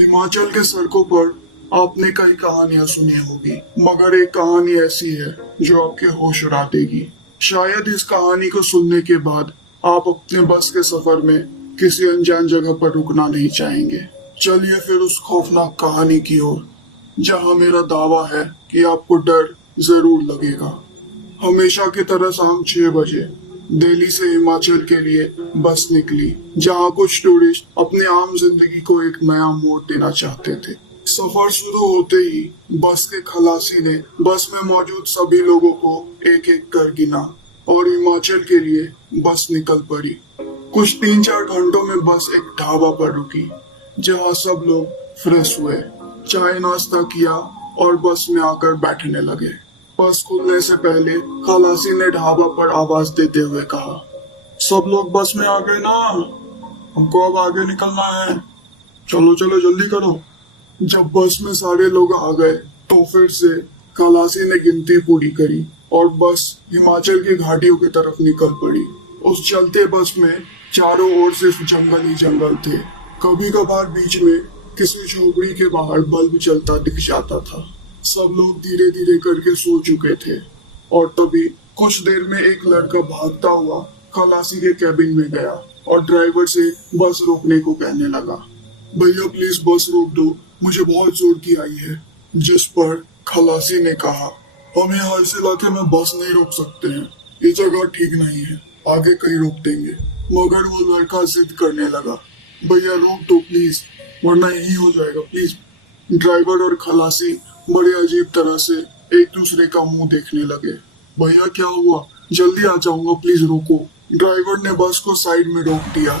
हिमाचल के सड़कों पर आपने कई कहानियां सुनी होगी, मगर एक कहानी ऐसी है जो आपके होश उड़ा देगी। शायद इस कहानी को सुनने के बाद आप अपने बस के सफर में किसी अनजान जगह पर रुकना नहीं चाहेंगे। चलिए फिर उस खौफनाक कहानी की ओर, जहां मेरा दावा है कि आपको डर जरूर लगेगा। हमेशा की तरह शाम 6 बजे दिल्ली से हिमाचल के लिए बस निकली, जहां कुछ टूरिस्ट अपने आम जिंदगी को एक नया मोड़ देना चाहते थे। सफर शुरू होते ही बस के खलासी ने बस में मौजूद सभी लोगों को एक एक कर गिना और हिमाचल के लिए बस निकल पड़ी। कुछ 3-4 घंटों में बस एक ढाबा पर रुकी, जहां सब लोग फ्रेश हुए, चाय नाश्ता किया और बस में आकर बैठने लगे। बस खुलने से पहले खलासी ने ढाबा पर आवाज देते हुए कहा, सब लोग बस में आ गए ना? हमको अब आगे निकलना है। चलो चलो जल्दी करो। जब बस में सारे लोग आ गए तो फिर से खलासी ने गिनती पूरी करी और बस हिमाचल की घाटियों की तरफ निकल पड़ी। उस चलते बस में चारों ओर सिर्फ जंगल ही जंगल थे। कभी कभार बीच में किसी झोपड़ी के बाहर बल्ब जलता दिख जाता था। सब लोग धीरे धीरे करके सो चुके थे और तभी कुछ देर में एक लड़का भागता हुआ खलासी के कैबिन में गया और ड्राइवर से बस रोकने को कहने लगा। भैया प्लीज बस रोक दो, मुझे बहुत जोर की आई है। जिस पर खलासी ने कहा, हम यहाँ इस इलाके में बस नहीं रोक सकते हैं, ये जगह ठीक नहीं है, आगे कहीं रोक देंगे। मगर वो लड़का जिद करने लगा, भैया रोक दो प्लीज, वरना यही हो जाएगा प्लीज। ड्राइवर और खलासी बड़े अजीब तरह से एक दूसरे का मुंह देखने लगे। भैया क्या हुआ, जल्दी आ जाऊंगा, प्लीज रोको। ड्राइवर ने बस को साइड में रोक दिया।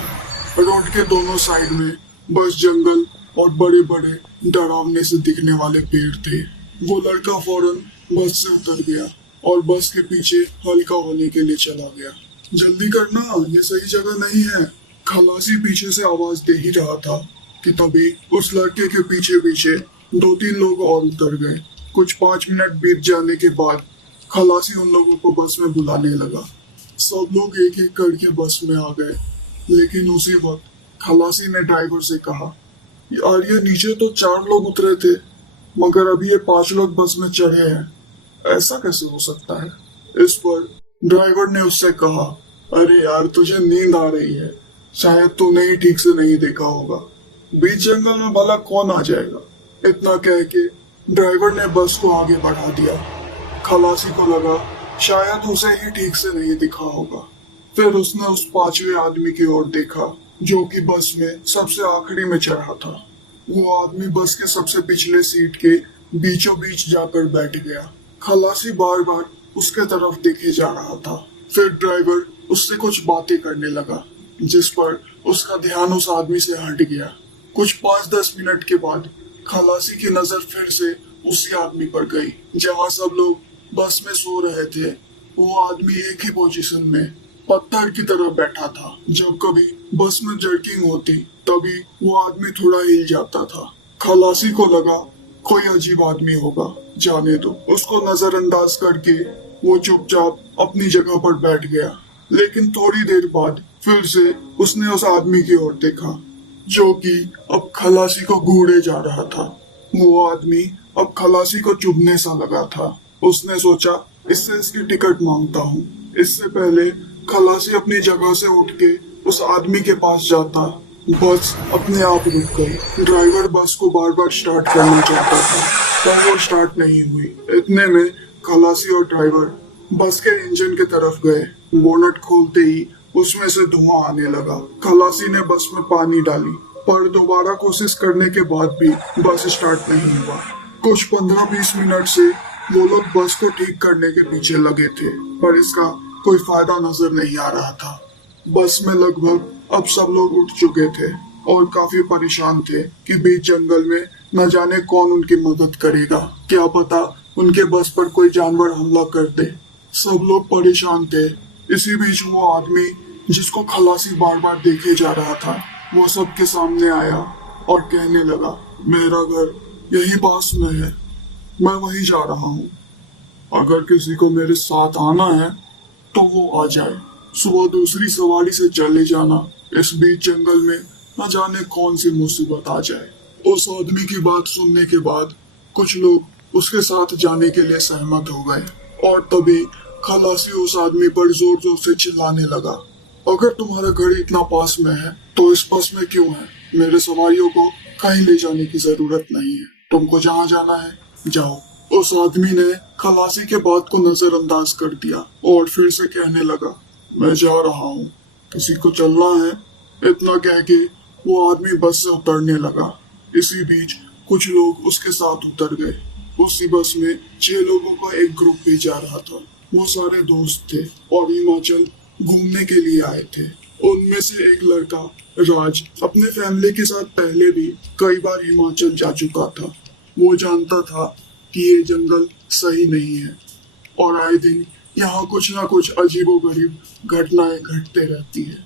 रोड के दोनों साइड में बस जंगल और बड़े बड़े डरावने से दिखने वाले पेड़ थे। वो लड़का फौरन बस से उतर गया और बस के पीछे हल्का होने के लिए चला गया। जल्दी करना, ये सही जगह नहीं है। खलासी पीछे से आवाज दे ही रहा था कि तभी उस लड़के के पीछे पीछे 2-3 लोग और उतर गए। कुछ 5 मिनट बीत जाने के बाद खलासी उन लोगों को बस में बुलाने लगा। सब लोग एक एक करके बस में आ गए, लेकिन उसी वक्त खलासी ने ड्राइवर से कहा, यार ये नीचे तो 4 लोग उतरे थे, मगर अभी ये 5 लोग बस में चढ़े हैं, ऐसा कैसे हो सकता है? इस पर ड्राइवर ने उससे कहा, अरे यार तुझे नींद आ रही है, शायद तूने ही ठीक से नहीं देखा होगा, बीच जंगल में भला कौन आ जाएगा। इतना कह के ड्राइवर ने बस को आगे बढ़ा दिया। खलासी को लगा शायद उसे ही ठीक से नहीं दिखा होगा। फिर उसने उस 5वें आदमी की ओर देखा जो कि बस में सबसे आखिरी में चढ़ा था। वो आदमी बस के सबसे पिछले सीट के बीचों बीच जाकर बैठ गया। खलासी बार बार उसके तरफ देखे जा रहा था। फिर ड्राइवर उससे कुछ बातें करने लगा, जिस पर उसका ध्यान उस आदमी से हट गया। कुछ 5-10 मिनट के बाद खलासी की नजर फिर से उसी आदमी पर गई जहां सब लोग बस में सो रहे थे। वो आदमी एक ही पोजीशन में पत्थर की तरह बैठा था। जब कभी बस में जर्किंग होती तभी वो आदमी थोड़ा हिल जाता था। खलासी को लगा कोई अजीब आदमी होगा, जाने दो। उसको नजरअंदाज करके वो चुपचाप अपनी जगह पर बैठ गया। लेकिन थोड़ी देर बाद फिर से उसने उस आदमी की ओर देखा जो कि अब खलासी को घूरे जा रहा था। वो आदमी अब खलासी को चुभने सा लगा था। उसने सोचा इससे इसकी टिकट मांगता हूँ। इससे पहले खलासी अपनी जगह से उठ के उस आदमी के पास जाता, बस अपने आप रुक गई। ड्राइवर बस को बार बार स्टार्ट करना चाहता था पर वो स्टार्ट नहीं हुई। इतने में खलासी और ड्राइवर बस के इंजन की तरफ गए। बोनट खोलते ही उसमें से धुआं आने लगा। खलासी ने बस में पानी डाली पर दोबारा कोशिश करने के बाद भी बस स्टार्ट नहीं हुआ। कुछ 15-20 मिनट से वो लोग बस को ठीक करने के पीछे लगे थे पर इसका कोई फायदा नजर नहीं आ रहा था। बस में लगभग अब सब लोग उठ चुके थे और काफी परेशान थे कि बीच जंगल में न जाने कौन उनकी मदद करेगा। क्या पता उनके बस पर कोई जानवर हमला कर दे। सब लोग परेशान थे। इसी बीच वो आदमी जिसको खलासी बार बार देखे जा रहा था, वो सबके सामने आया और कहने लगा, मेरा घर यही पास में है, मैं वहीं जा रहा हूँ। अगर किसी को मेरे साथ आना है तो वो आ जाए। सुबह दूसरी सवारी से चले जाना। इस बीच जंगल में न जाने कौन सी मुसीबत आ जाए। उस आदमी की बात सुनने के बाद कुछ लोग उसके साथ जाने के लिए सहमत हो गए और तभी खलासी उस आदमी पर जोर जोर से चिल्लाने लगा। अगर तुम्हारा घर इतना पास में है तो इस बस में क्यों है? मेरे सवारियों को कहीं ले जाने की जरूरत नहीं है। तुमको जहाँ जाना है जाओ। उस आदमी ने खलासी के बात को नजरअंदाज कर दिया और फिर से कहने लगा, मैं जा रहा हूँ, किसी को चलना है? इतना कह के वो आदमी बस से उतरने लगा। इसी बीच कुछ लोग उसके साथ उतर गए। उसी बस में 6 लोगों का एक ग्रुप भी जा रहा था। वो सारे दोस्त थे और हिमाचल घूमने के लिए आए थे। उनमें से एक लड़का राज अपने फैमिली के साथ पहले भी कई बार हिमाचल जा चुका था। वो जानता था कि ये जंगल सही नहीं है और आए दिन यहाँ कुछ ना कुछ अजीबोगरीब घटनाएं घटते रहती है।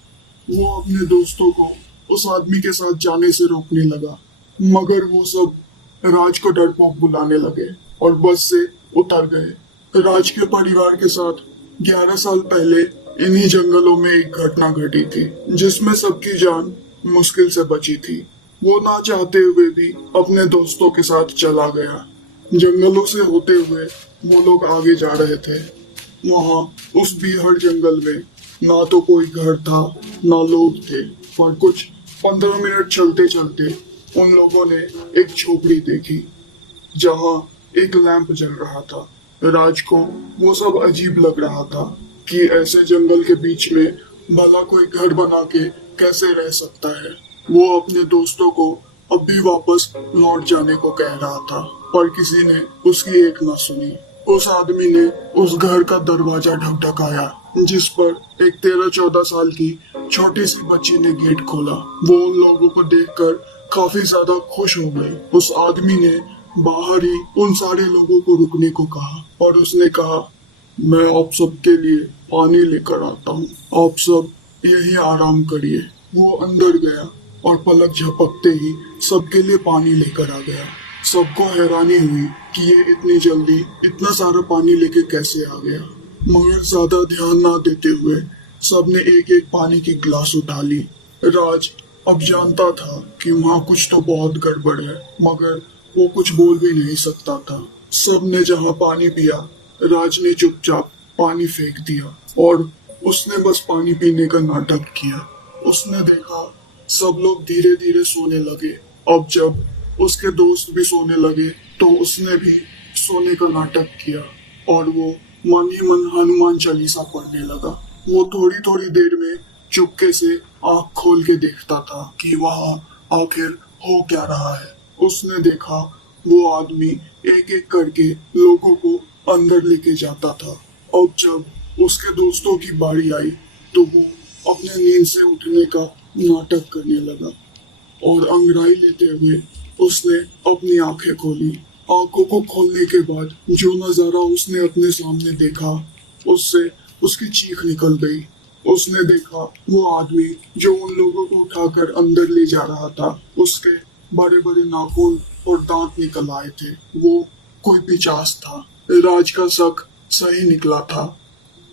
वो अपने दोस्तों को उस आदमी के साथ जाने से रोकने लगा, मगर वो सब राज को डरपोक बुलाने लगे और बस से उतर गए। राज के परिवार के साथ 11 साल पहले इन्हीं जंगलों में एक घटना घटी थी जिसमें सबकी जान मुश्किल से बची थी। वो ना चाहते हुए भी अपने दोस्तों के साथ चला गया। जंगलों से होते हुए वो लोग आगे जा रहे थे। वहाँ उस बीहड़ जंगल में ना तो कोई घर था ना लोग थे, पर कुछ 15 मिनट चलते चलते उन लोगों ने एक झोपड़ी देखी जहाँ एक लैंप जल रहा था। राज को वो सब अजीब लग रहा था कि ऐसे जंगल के बीच में भला कोई घर बना के कैसे रह सकता है। वो अपने दोस्तों को अब भी वापस लौट जाने को कह रहा था, पर किसी ने उसकी एक न सुनी। उस आदमी ने उस घर का दरवाजा ढकढकाया, जिस पर एक 13-14 साल की छोटी सी बच्ची ने गेट खोला। वो उन लोगों को देखकर काफी ज्यादा खुश हो गई। उस आदमी ने बाहर ही उन सारे लोगों को रुकने को कहा और उसने कहा, मैं आप सबके लिए पानी लेकर आता हूँ, आप सब यहीं आराम करिए। वो अंदर गया और पलक झपकते ही सबके लिए पानी लेकर आ गया। सबको हैरानी हुई कि ये इतनी जल्दी इतना सारा पानी लेके कैसे आ गया, मगर ज्यादा ध्यान ना देते हुए सबने एक एक पानी की गिलास उठा ली। राज अब जानता था कि वहाँ कुछ तो बहुत गड़बड़ है, मगर वो कुछ बोल भी नहीं सकता था। सबने जहाँ पानी पिया, राज ने चुपचाप पानी फेंक दिया और उसने बस पानी पीने का नाटक किया। उसने देखा सब लोग धीरे धीरे सोने लगे। अब जब उसके दोस्त भी सोने लगे तो उसने भी सोने का नाटक किया और वो मन ही मन हनुमान चालीसा पढ़ने लगा। वो थोड़ी थोड़ी देर में चुपके से आंख खोल के देखता था कि वहाँ आखिर हो क्या रहा है। उसने देखा वो आदमी एक एक करके लोगों को अंदर लेके जाता था। अब जब उसके दोस्तों की बारी आई तो वो अपने नींद से उठने का नाटक करने लगा और अंगड़ाई लेते हुए उसने अपनी आंखें खोली। आंखों को खोलने के बाद जो नजारा उसने अपने सामने देखा, उससे उसकी चीख निकल गई। उसने देखा वो आदमी जो उन लोगों को उठाकर अंदर ले जा रहा था, उसके बड़े बड़े नाखून और दांत निकल आए थे। वो कोई पिशाच था। राज का शक सही निकला था।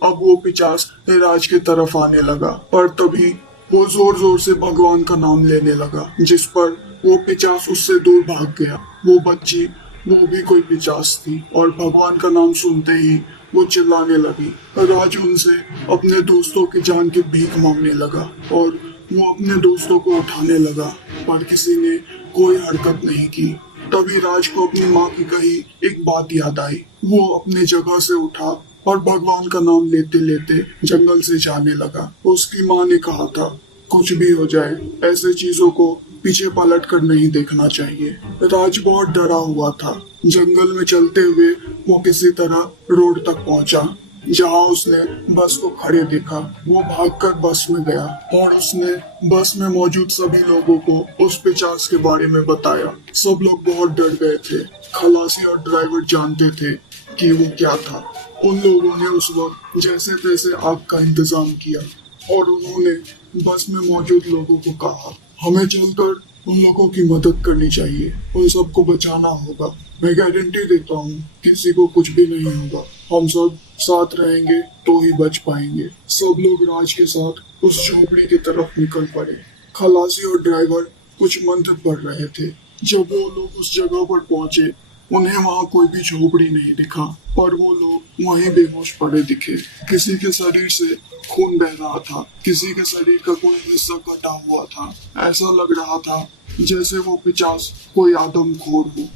अब वो पिशाच राज की तरफ आने लगा, पर तभी वो जोर जोर से भगवान का नाम लेने लगा, जिस पर वो पिशाच उससे दूर भाग गया। वो बच्ची, वो भी कोई पिशाच थी और भगवान का नाम सुनते ही वो चिल्लाने लगी। राज उनसे अपने दोस्तों की जान की भीख मांगने लगा और वो अपने दोस्तों को उठाने लगा, पर किसी ने कोई हरकत नहीं की। तभी राज को अपनी माँ की कही एक बात याद आई। वो अपने जगह से उठा और भगवान का नाम लेते लेते जंगल से जाने लगा। उसकी माँ ने कहा था, कुछ भी हो जाए ऐसे चीजों को पीछे पलट कर नहीं देखना चाहिए। राज बहुत डरा हुआ था। जंगल में चलते हुए वो किसी तरह रोड तक पहुंचा, जहां उसने बस को खड़े देखा। वो भागकर बस में गया और उसने बस में मौजूद सभी लोगों को उस पिशाच के बारे में बताया। सब लोग बहुत डर गए थे। खलासी और ड्राइवर जानते थे कि वो क्या था। उन लोगों ने उस वक्त जैसे तैसे आग का इंतजाम किया और उन्होंने बस में मौजूद लोगों को कहा, हमें चलकर उन लोगों की मदद करनी चाहिए, उन सबको बचाना होगा। मैं गारंटी देता हूँ किसी को कुछ भी नहीं होगा। हम सब साथ रहेंगे तो ही बच पाएंगे। सब लोग राज के साथ उस झोपड़ी की तरफ निकल पड़े। खलासी और ड्राइवर कुछ मंत्र पढ़ रहे थे जब वो लोग उस जगह पर पहुंचे, उन्हें वहां कोई भी झोपड़ी नहीं दिखा, पर वो लोग वहीं बेहोश पड़े दिखे। किसी के शरीर से खून बह रहा था, किसी के शरीर का कोई हिस्सा कटा हुआ था। ऐसा लग रहा था जैसे वो पिचास कोई आदमखोर हो।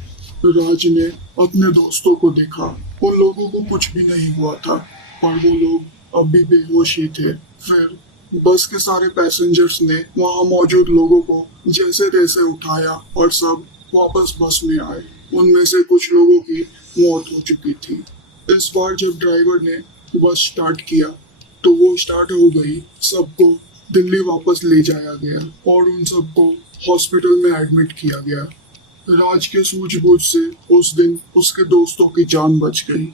राज ने अपने दोस्तों को देखा। उन लोगों को कुछ भी नहीं हुआ था, पर वो लोग अब भी बेहोश ही थे। फिर बस के सारे पैसेंजर्स ने वहां मौजूद लोगों को जैसे तैसे उठाया और सब वापस बस में आए। उनमें से कुछ लोगों की मौत हो चुकी थी। इस बार जब ड्राइवर ने बस स्टार्ट किया तो वो स्टार्ट हो गई। सबको दिल्ली वापस ले जाया गया और उन सबको हॉस्पिटल में एडमिट किया गया। राज के सूझबूझ से उस दिन उसके दोस्तों की जान बच गई।